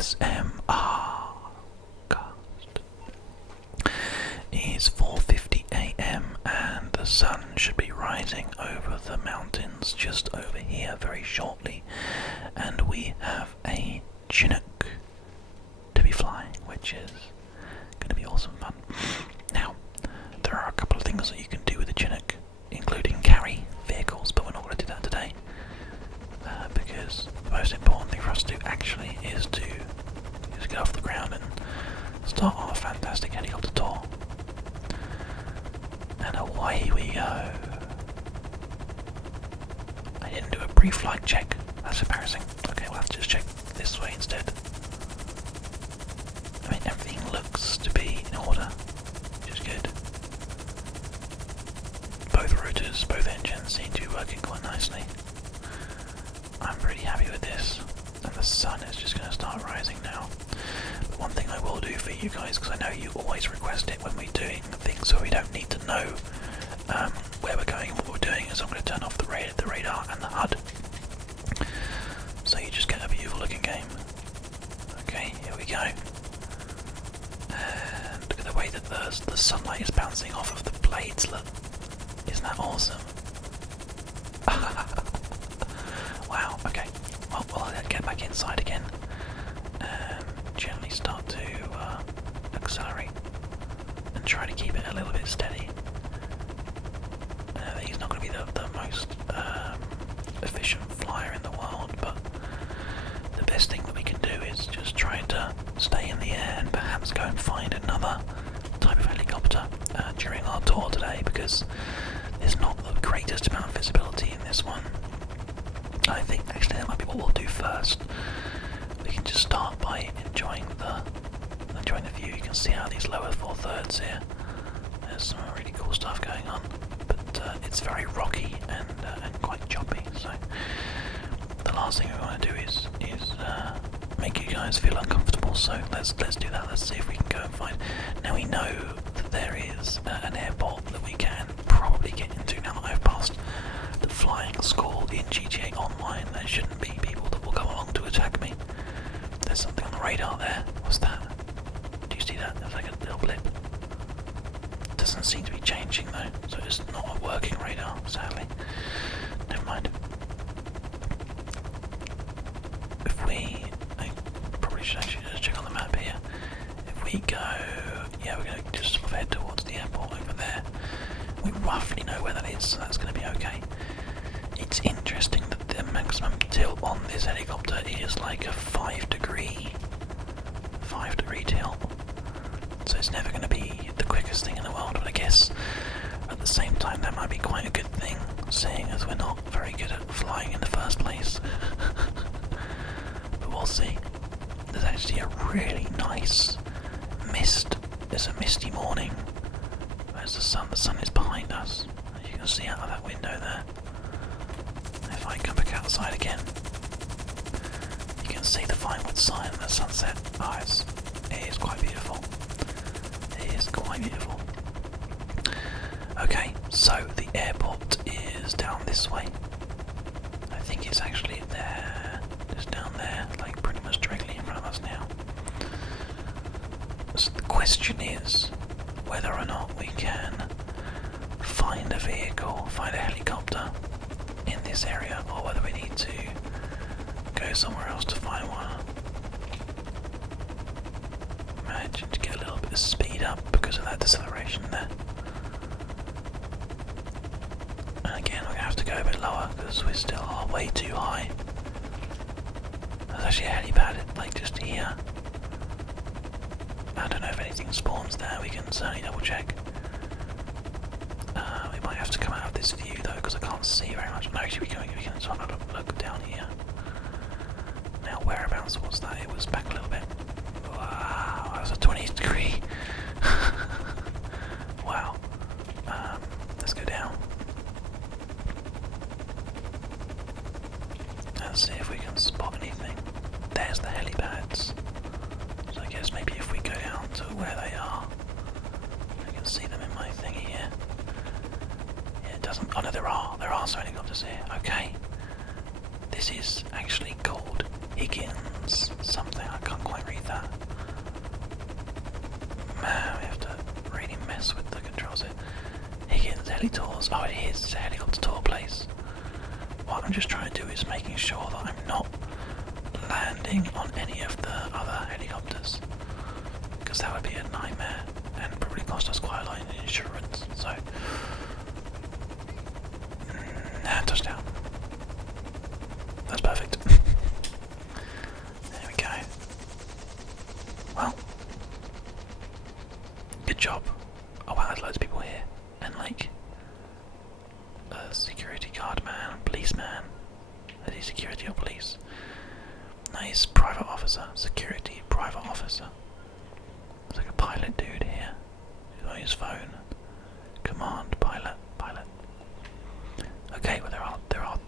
theasmrcast. It's 4:50 a.m. and the sun should be rising over the mountains just over here very shortly, and we have a Chinook to be flying, which is going to be awesome fun. Now, there are a couple of things that you can do with the Chinook, including carry vehicles, but we're not going to do that today, because the most important thing for us to do actually is to get off the ground and start our fantastic helicopter tour. And away we go. I didn't do a pre-flight check. That's embarrassing. Okay, we'll have to just check this way instead. I mean, everything looks to be in order, which is good. Both rotors, both engines seem to be working quite nicely. I'm pretty happy with this, and the sun is just going to start rising now. But one thing I will do for you guys, because I know you always request it when we're doing things so we don't need to know where we're going and what we're doing, is I'm going to turn off the radar and the HUD. So you just get a beautiful looking game. Okay, here we go. And look at the way that the sunlight is bouncing off of the blades, look. Isn't that awesome? Wow, okay. Well, we'll get back inside again and gently start to accelerate and try to keep it a little bit steady. He's not going to be the most efficient flyer in the world, but the best thing that we can do is just try to stay in the air and perhaps go and find another type of helicopter during our tour today, because there's not the greatest amount of visibility in this one. I think actually that might be what we'll do first. We can just start by enjoying the view. You can see how these lower 4/3 here. There's some really cool stuff going on, but it's very rocky and quite choppy. So the last thing we want to do is make you guys feel uncomfortable. So let's do that. Let's see if we can go and find. Now we know that there is an airport that we can probably get into. Now that I've passed the flying school in GTA Online, there shouldn't be people that will come along to attack me. There's something on the radar there. What's that? Do you see that? There's like a little blip. Doesn't seem to be changing though, so it's not a working radar, sadly. Never mind. I probably should actually just check on the map here. If we go, yeah, we're going to just sort of head towards the airport over there. We roughly know where that is, so that's going to be okay. It's interesting that the maximum tilt on this helicopter is like a 5-degree tilt. So it's never going to be the quickest thing in the world, but I guess at the same time that might be quite a good thing, seeing as we're not very good at flying in the first place. But we'll see. There's actually a really nice mist. There's a misty morning. Where's the sun? The sun is behind us, as you can see out of that window there. If I come back outside again, you can see the Vinewood sign and the sunset. Oh, it is quite beautiful. It is quite beautiful. Okay, so the airport is down this way. I think it's actually there, just down there, like pretty much directly in front of us now. So the question is whether or not we can find a vehicle, find a helicopter in this area, or whether we need to go somewhere else to find one. Imagine to get a little bit of speed up because of that deceleration there. And again, we're going to have to go a bit lower because we still are way too high. There's actually a helipad, like just here. I don't know if anything spawns there, we can certainly double check. We might have to come out of this view though, because I can't see very much. No, actually we can sort of look down here. Now whereabouts was that? It was back a little bit. Wow, that was a 20-degree. Wow. Let's go down. Let's see if we can spot anything. There's the helipads. So I guess maybe if we go down to where they are, I can see them in my thingy here. Yeah, it doesn't. Oh no, there are some helicopters here. Okay. This is actually called Higgins something. I can't quite mess with the controls here. Higgins, Helitours. Oh, it is. It's a helicopter tour place. What I'm just trying to do is making sure that I'm not landing on any of the other helicopters, because that would be a nightmare and probably cost us quite a lot in insurance. So, touchdown. That's perfect. There we go. Well, good job. Oh wow, there's loads of people here, and like a security guard man, policeman. Is he security or police? Nice private officer, security private officer. There's like a pilot dude here. He's on his phone. Command pilot. Okay, well there are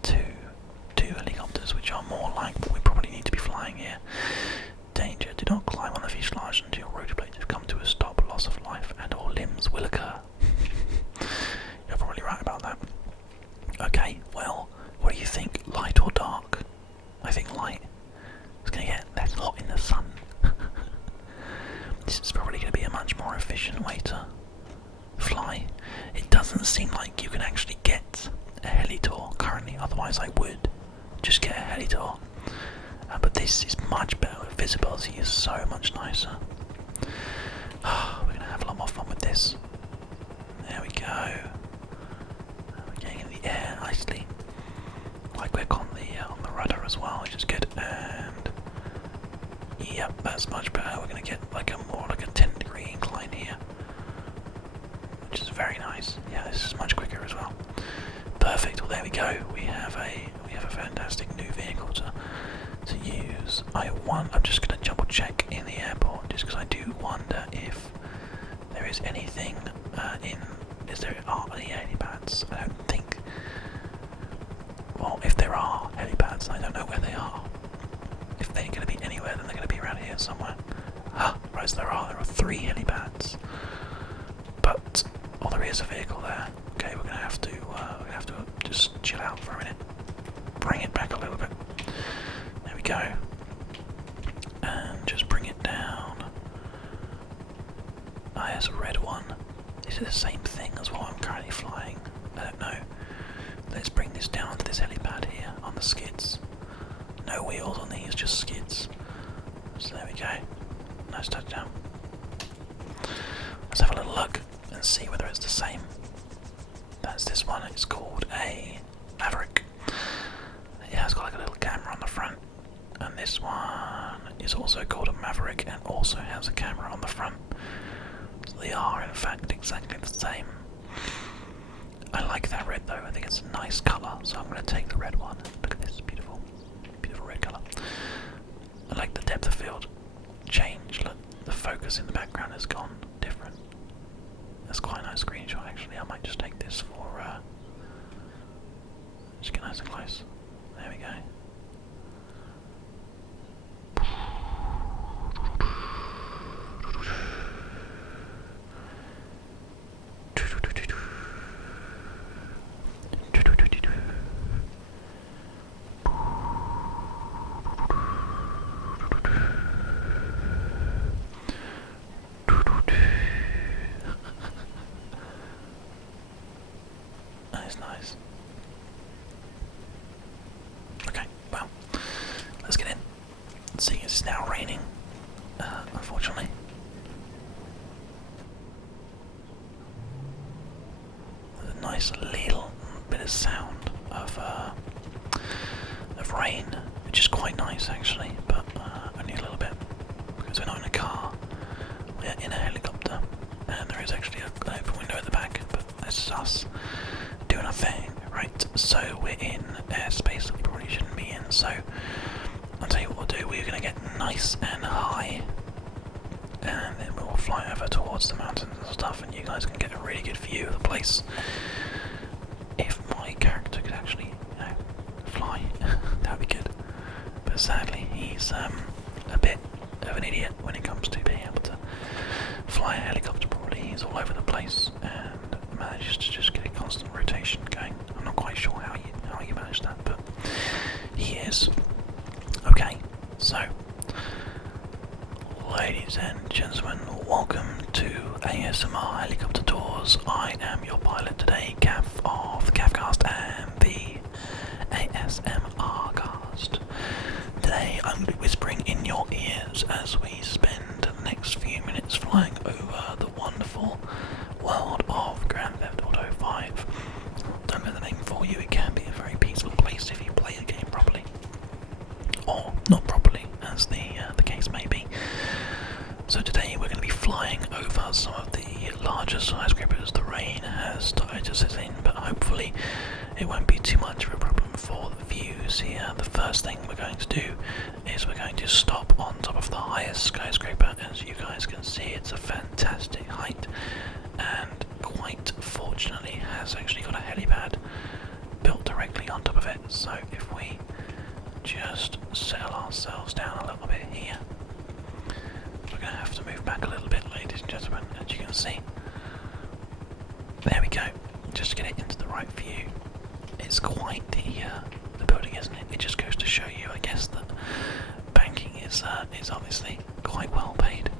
two helicopters which are more like what we probably need to be flying here. Danger, do not climb on the fuselage until your rotor blades have come to a stop. Loss of life and or limbs will occur. You're probably right about that. Okay, well, what do you think? Light or dark? I think light. It's going to get less hot in the sun. This is probably going to be a much more efficient way to fly. It doesn't seem like you can actually get a helitour currently, otherwise I would just get a helitour. But this is much better. Visibility is so much nicer. We're going to have a lot more fun with this. There we go. We're getting in the air nicely. Quite quick on the rudder as well, which is good. And yep, that's much better. We're going to get like a 10-degree incline here, which is very nice. Yeah, this is much quicker as well. Perfect. Well, there we go. We have a fantastic new vehicle to use. I'm just going to double check in the airport, just because I do wonder if there is anything is there any helipads? I don't think. Well, if there are helipads, I don't know where they are. If they're going to be anywhere, then they're going to be around here somewhere. Right, so there are 3 helipads, but there is a vehicle there. Okay, we're going to have to just chill out for a minute, bring it back a little bit. There we go, and just bring it down. There's a red one. Is it the same thing as what I'm currently flying? I don't know. Let's bring this down to this helipad here on the skids. No wheels on these, just skids. So there we go. Nice touchdown. Let's have a little look and see whether it's the same. That's this one. It's called a Maverick. Yeah, it's got like a little camera on the front. And this one is also called a Maverick and also has a camera on the front. So they are in fact exactly the same. I like that red though. I think it's a nice colour, so I'm going to take the red one. Look at this beautiful, beautiful red colour. I like the depth of field change. Look, the focus in the background has gone different. That's quite a nice screenshot actually. I might just take this for just get nice and close. There we go. Nice. Okay, well, let's get in. Seeing as it's now raining, unfortunately. There's a nice little bit of sound of rain, which is quite nice actually, but only a little bit, because we're not in a car, we're in a helicopter, and there is actually an open window at the back, but that's us doing our thing, right? So we're in airspace that we probably shouldn't be in, so I'll tell you what we'll do. We're going to get nice and high, and then we'll fly over towards the mountains and stuff, and you guys can get a really good view of the place. If my character could actually, fly, that would be good. But sadly, he's a bit of an idiot when it comes to being able to fly a helicopter properly. He's all over the place, and manages to just get a constant rotation going. I'm not quite sure how you manage that, but he is. Okay, so ladies and gentlemen, welcome to ASMR Helicopter Tours. I am your pilot today, Gav of the Gavcast and the ASMRcast. Today I'm going to be whispering in your ears as we spend the next few minutes flying over the wonderful world of Grand Theft Auto 5. Don't know the name for you, it can be a very peaceful place if you play the game properly. Or not properly, as the case may be. So today we're going to be flying over some of the larger skyscrapers. The rain has started to set in, but hopefully it won't be too much of a problem for the views here. The first thing we're going to do is we're going to stop on top of the highest skyscraper. As you guys can see, it's a fantastic height, and quite fortunately has actually got a helipad built directly on top of it. So if we just settle ourselves down a little bit here, we're going to have to move back a little bit, ladies and gentlemen, as you can see. There we go, just to get it into the right view. It's quite the building, isn't it? It just goes to show you, I guess, that banking is obviously quite well paid.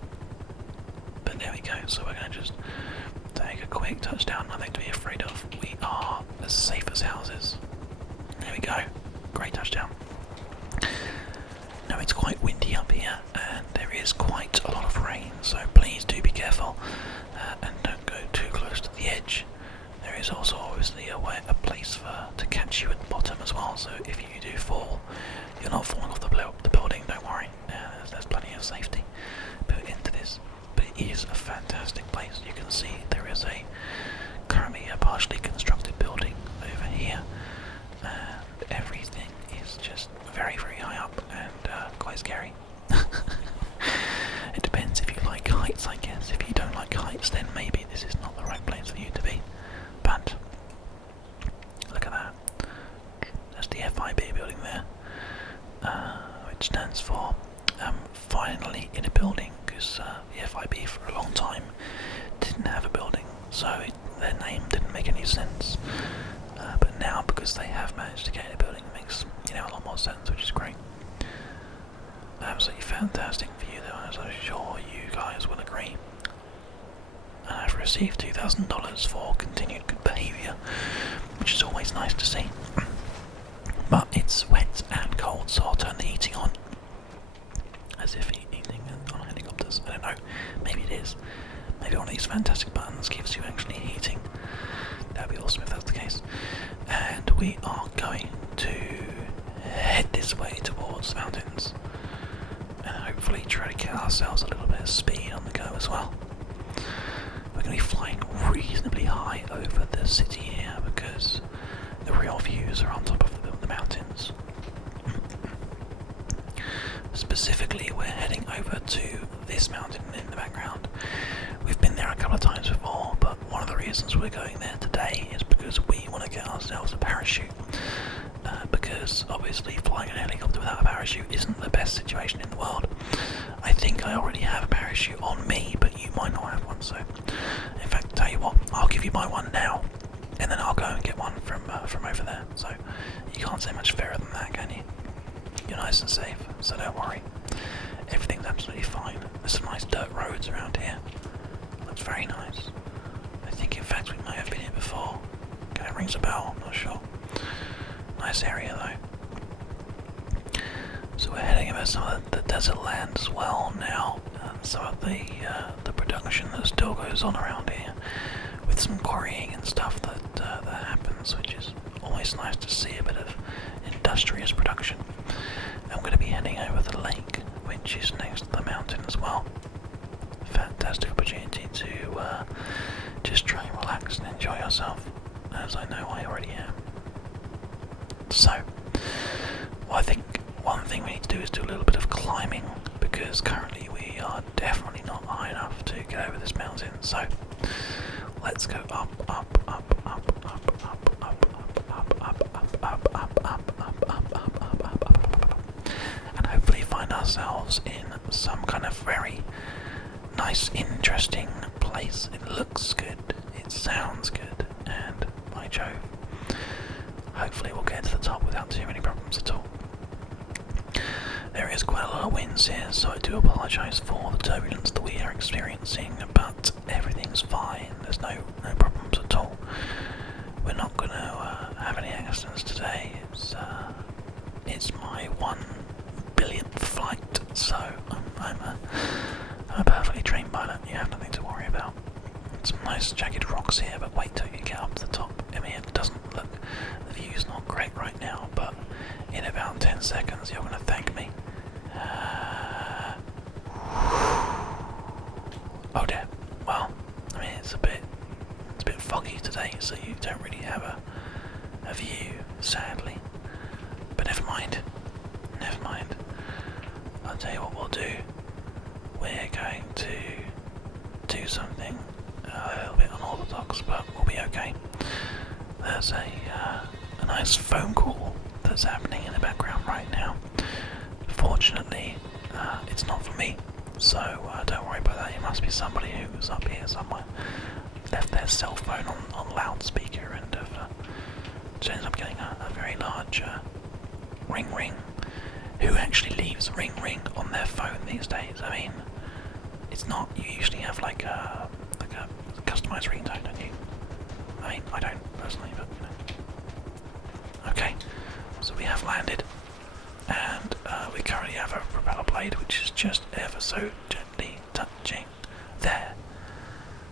But there we go, so we're going to just take a quick touchdown, nothing to be afraid of. We are as safe as houses. There we go, great touchdown. Now it's quite windy up here, and there is quite a lot of rain, so please do be careful and don't go too close to the edge. There is also obviously a place to catch you at the bottom as well, so if you do fall, you're not falling off the building, don't worry. There's plenty of safety built into this, but it is a fantastic place. You can see there is currently a partially constructed building over here, and everything is just very, very high up and quite scary. It depends if you like heights, I guess. If you don't like heights, then maybe this is not the right place for you to be. But look at that. That's the FIB building there, which stands for finally in a building, because the FIB for a long time didn't have a building, so their name didn't make any sense. But now, because they have managed to get a building, it makes a lot more sense, which is great. Absolutely fantastic view though, as I'm sure you guys will agree. And I've received $2,000 for continued good behaviour, which is always nice to see. But it's wet and cold, so I'll turn the heating on. As if heating on helicopters, I don't know, maybe it is. Maybe one of these fantastic buttons gives you actually heating. That would be awesome if that's the case. And we are going to head this way towards the mountains, and hopefully try to get ourselves a little bit of speed on the go as well. We're going to be flying reasonably high over the city here, because the real views are on top of the mountains. Specifically, we're heading over to this mountain in the background. We've been there a couple of times before, but one of the reasons we're going there today is because we want to get ourselves a parachute. Because obviously flying an helicopter without a parachute isn't the best situation in the world. I think I already have a parachute on me, but you might not have one, so in fact, tell you what, I'll give you my one now, and then I'll go and get one from over there. So you can't say much fairer than that, can you? You're nice and safe, so don't worry. Everything's absolutely fine. There's some nice dirt roads around here. Looks very nice. I think in fact we might have been here before. Kind of rings a bell, I'm not sure. Nice area though. So we're heading over some of the desert land as well now, and some of the production that still goes on around here, with some quarrying and stuff that happens, which is always nice to see a bit of industrious production. I'm going to be heading over the lake, which is next to the mountain as well. Fantastic opportunity to just try and relax and enjoy yourself, as I know I already am. So, well, I think one thing we need to do is do a little bit of climbing, because currently we are definitely not high enough to get over this mountain. So, let's go up, up, up, up, up, up, up, up, up, up, up, up, up, and hopefully find ourselves in some kind of very nice, interesting place. It looks good, it sounds good, and by Jove, hopefully we'll get to the top without too many problems at all. There is quite a lot of winds here, so I do apologise for the turbulence that we are experiencing, but everything's fine. There's no problems at all. We're not going to have any accidents today. It's my 1 billionth flight, so I'm a perfectly trained pilot. You have nothing to worry about. Some nice jagged rocks here, but wait till you get up to the top. I mean, it doesn't look, the view's not great right now, but in about 10 seconds you're going to thank me. Oh dear. Well, I mean, it's a bit foggy today, so you don't really have a view, sadly. But never mind. I'll tell you what we'll do. We're going to do something a little bit unorthodox, but we'll be okay. There's a nice phone call that's happening in the background right now. Fortunately, it's not for me, so don't worry about that. It must be somebody who's up here somewhere. Left their cell phone on loudspeaker and ends up getting a very large ring. Who actually leaves ring on their phone these days? I mean, it's not. You usually have like a customized ringtone, don't you? I mean, I don't personally, but you know. Okay, so we have landed, and we currently have a propeller blade which is just ever so gently touching there,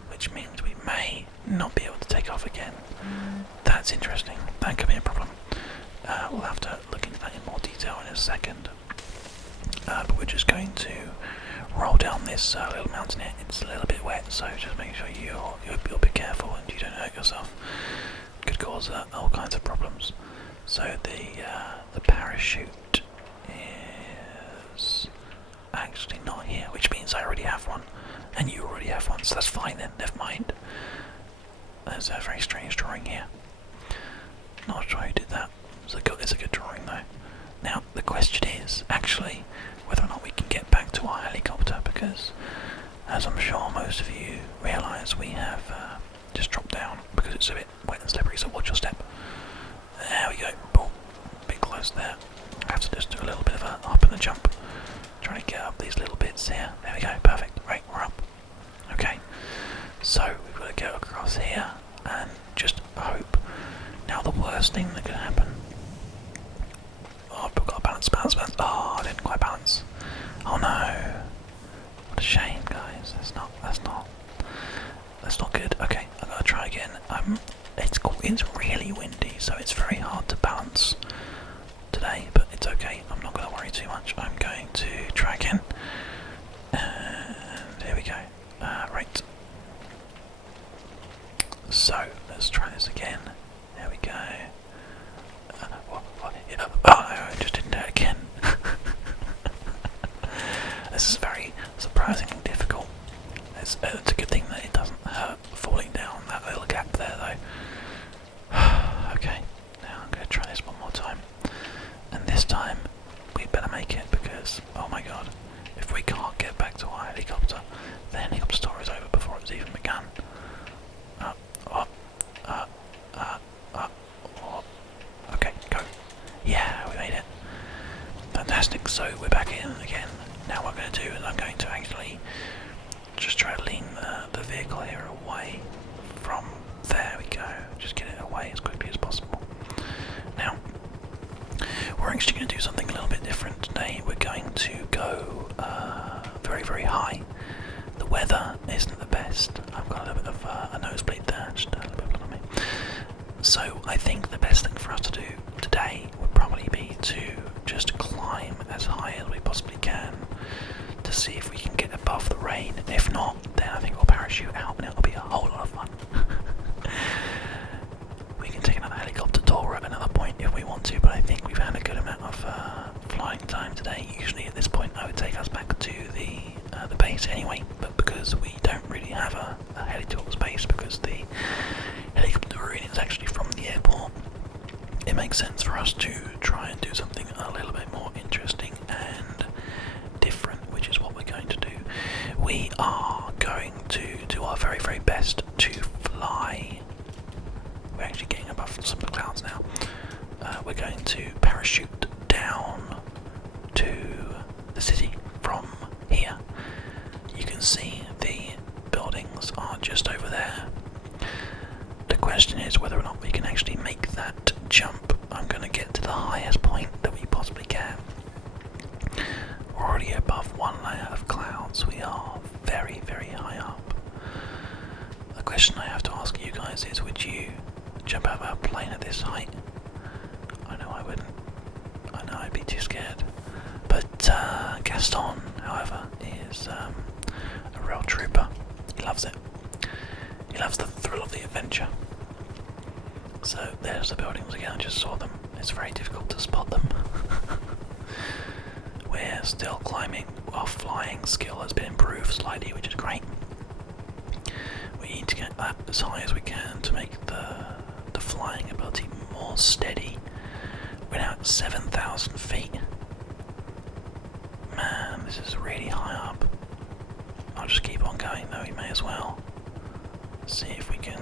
which means we may not be able to take off again. That's interesting. That could be a problem. We'll have to look into that in more detail in a second. But we're just going to roll down this little mountain here. It's a little bit wet, so just make sure you'll be careful and you don't hurt yourself. Could cause all kinds of problems. So the parachute is actually not here, which means I already have one, and you already have one, so that's fine then. Never mind. There's a very strange drawing here. Not sure who did that. It's a good drawing though. Now the question is actually whether or not we can get back to our helicopter, because as I'm sure most of you realise, we have just dropped down because it's a bit wet and slippery, so watch your step. There we go. Boom. Bit close there. I have to just do a little bit of a up and a jump. Trying to get up these little bits here. There we go. Perfect. Right, we're up. Okay. So we've got to go across here and just hope. Now the worst thing that could happen. Oh, I've got to balance. Oh, I didn't quite balance. Oh no. What a shame, guys. That's not good. Okay, I've got to try again. It's really windy, so it's very hard to balance today, but it's okay. I'm not going to worry too much. I'm going to try again. And here we go. Right. So, let's try this again. There we go. I just didn't do it again. This is very surprisingly difficult. It's a good thing that it doesn't hurt falling down that little gap there though. Okay, now I'm going to try this one more time. And this time, we better make it, because, oh my god, if we can't get back to our helicopter, the helicopter story is over before it's even begun. Okay, go. Yeah, we made it. Fantastic, so we're back in again. Now what I'm going to do is I'm going to actually just try to lean the vehicle here away from, there we go, just get it away as quickly as possible. Now, we're actually going to do something a little bit different today. We're going to go very, very high. The weather isn't the best. I've got a little bit of a nosebleed there, just a little bit of blood on me. So I think the best thing for us to do today would probably be to just climb as high as we possibly can to see if we can get above the rain. If not, then I think we'll parachute out and it'll be a whole lot of fun. We can take another helicopter tour at another point if we want to, but I think we've had a good amount of flying time today. Usually at this point I would take us back to the base anyway, but because we don't really have a heli towards base, because the helicopter route is actually from the airport, it makes sense for us to try and do something a little bit more interesting and different, which is what we're going to do. We are going to do our very, very best to fly. We're actually getting above some of the clouds now. We're going to parachute down to actually make that jump, I'm going to get to the highest point that we possibly can. We're already above one layer of clouds. We are very, very high up. The question I have to ask you guys is, would you jump out of a plane at this height? I know I wouldn't. I know I'd be too scared. But Gaston, however, is a real trooper. He loves it. He loves the thrill of the adventure. So there's the buildings again, I just saw them. It's very difficult to spot them. We're still climbing. Our flying skill has been improved slightly, which is great. We need to get that as high as we can to make the flying ability more steady. We're now at 7,000 feet. Man, this is really high up. I'll just keep on going though, we may as well. See if we can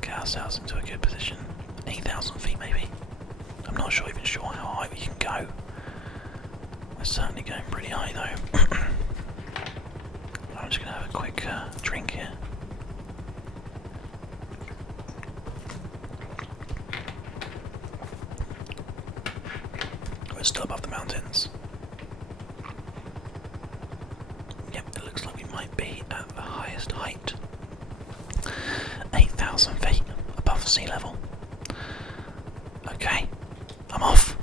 get ourselves into a good position. 8,000 feet maybe. I'm not even sure how high we can go. We're certainly going pretty high though. I'm just going to have a quick drink here. We're still above the mountains. Yep, it looks like we might be at the highest height. 8,000 feet above sea level. Okay, I'm off.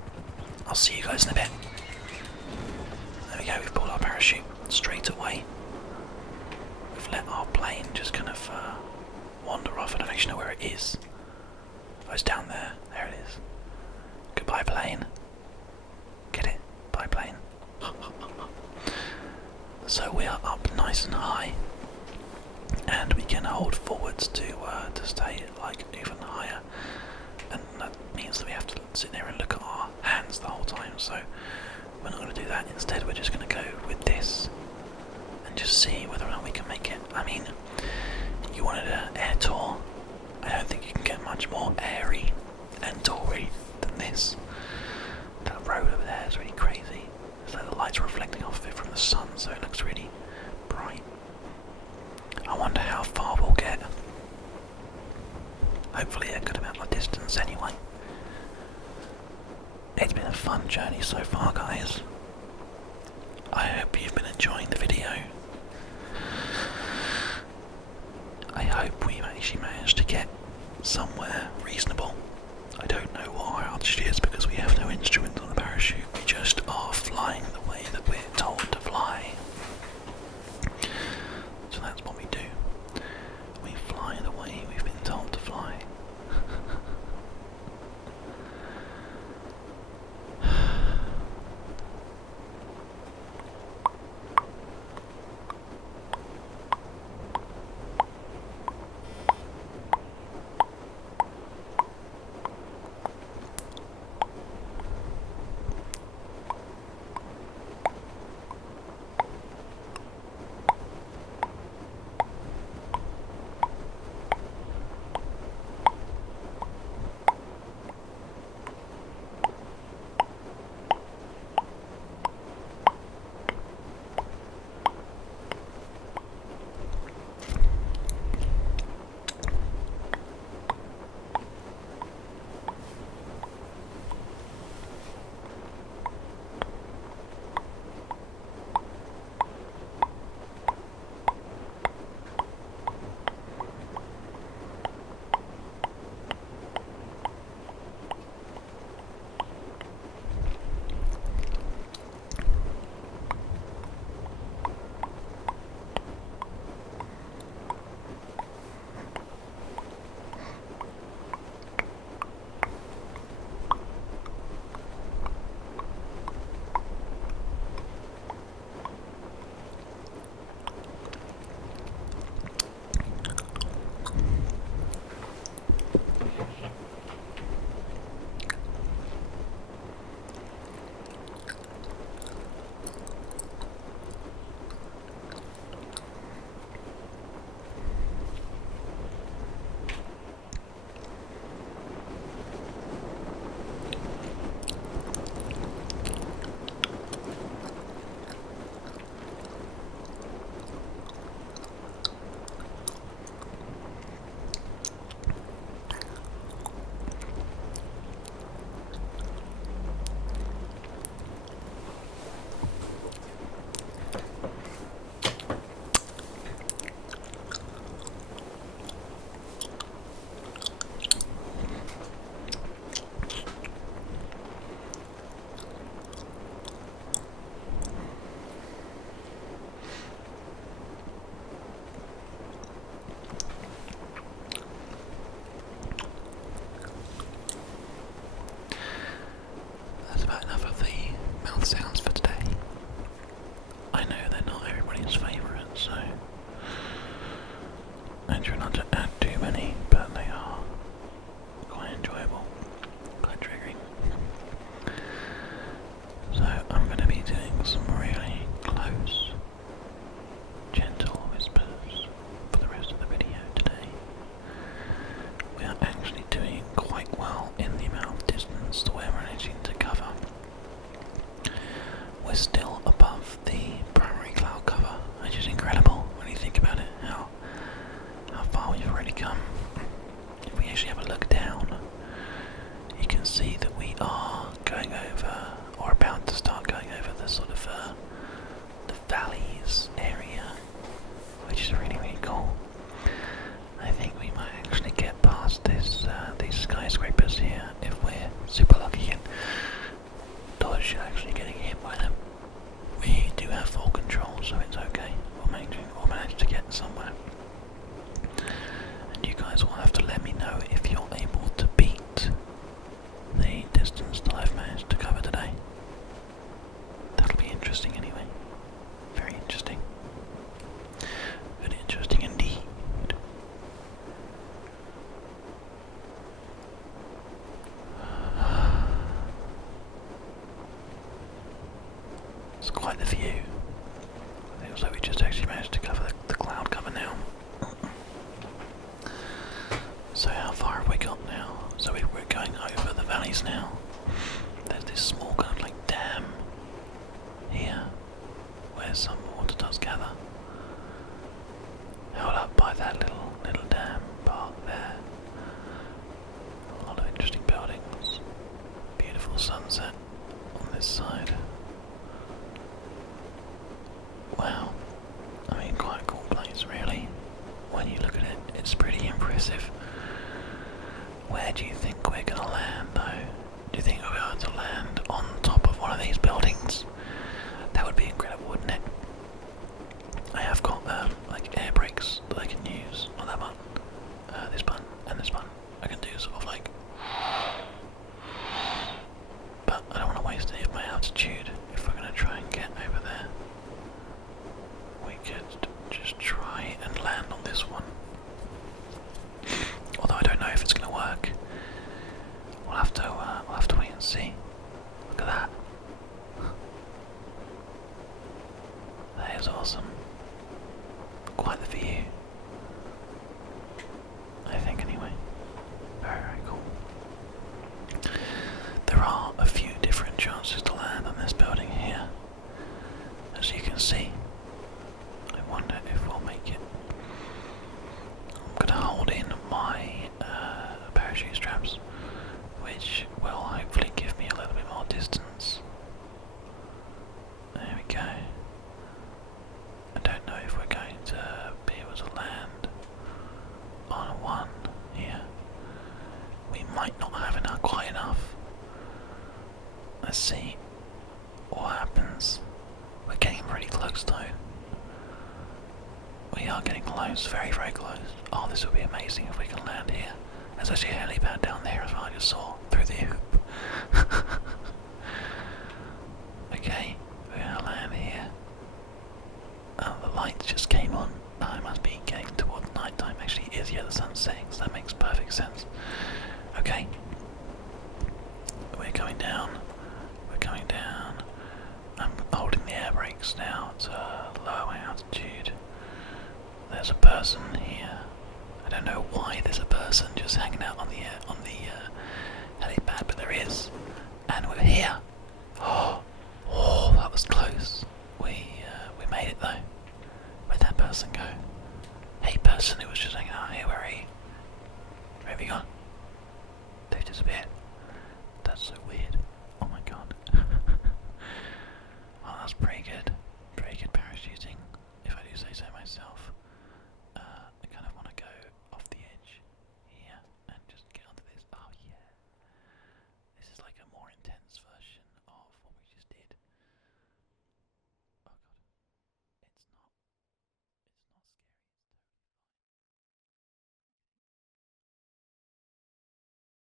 I'll see you guys in a bit. There we go, we've pulled our parachute straight away. We've let our plane just kind of wander off. I don't actually know where it is. Oh, it's down there. There it is. Goodbye, plane. Get it? Bye, plane. So we are up nice and high, and we can hold forwards to stay like even higher. And that means that we have to sit there and look at our hands the whole time. So we're not going to do that. Instead, we're just going to go with this and just see whether or not we can make it. I mean, you wanted an air tour. I don't think you can get much more airy and toury than this. That road over there is really crazy. It's like the lights reflecting off of it from the sun, so it looks really bright. I wonder how far we'll get. Hopefully a good amount of distance anyway. It's been a fun journey so far, guys. I hope you've been enjoying the video. I hope we've actually managed to get somewhere reasonable. I don't know what our altitude is because view. It looks like we just actually managed to cover the cloud cover now. So how far have we got now? So we're going over the valleys now. There's this small kind of like dam here, where some water does gather. Held up by that little dam part there. A lot of interesting buildings. Beautiful sunset on this side. Wow. I mean, quite a cool place really. When you look at it, it's pretty impressive. Where do you think we're gonna land though? Do you think we'll be able to land on top of one of these buildings? That would be incredible, wouldn't it? I have got like air brakes that I can use. Not that one. This button and this button. I can do sort of like. But I don't want to waste any of my altitude if we're going to try and get over there. We could just try and land on this one. Although I don't know if it's going to work. We'll have to wait and see. Look at that. That is awesome. Quite the view. I think anyway. Very, very cool. There are a few different chances to land on this building here. As you can see. I wonder if we'll make it. I'm going to hold in my parachute straps, which will hopefully give me a little bit more distance. There we go. I don't know if we're going to be able to land on one here. We might not have quite enough. Let's see what happens. We're getting pretty close though. We are getting close, very, very close. Oh, this would be amazing if we can land here. There's actually a helipad down there as well, I just saw through the hoop. Okay.